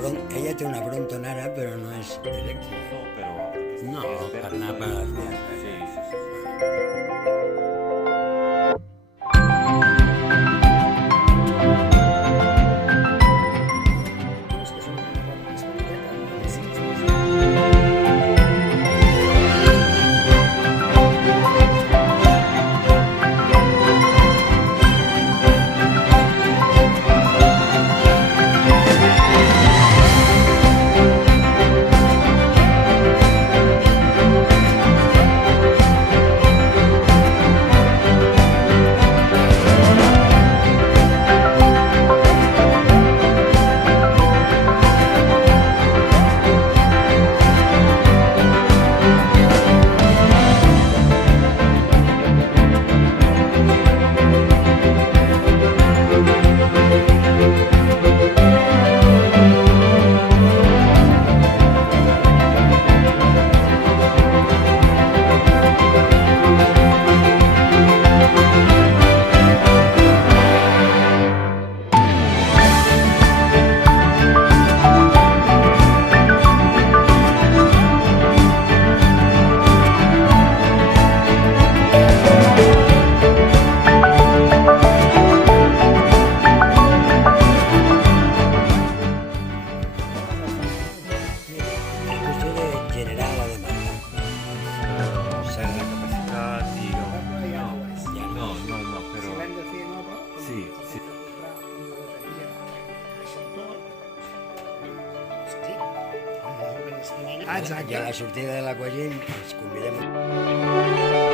ella té una Bronton ara, però no és elèctrica. No, però... No, per anar per les vies. Sí, sí, sí. És qüestió de generar la demanda. La capacitat i... Ja No, no, no, Si però... l'hem de fer nova, Sí, sí. hem de comprar una bateria això tot. Sí. I a la sortida de l'Aquagym ens convidem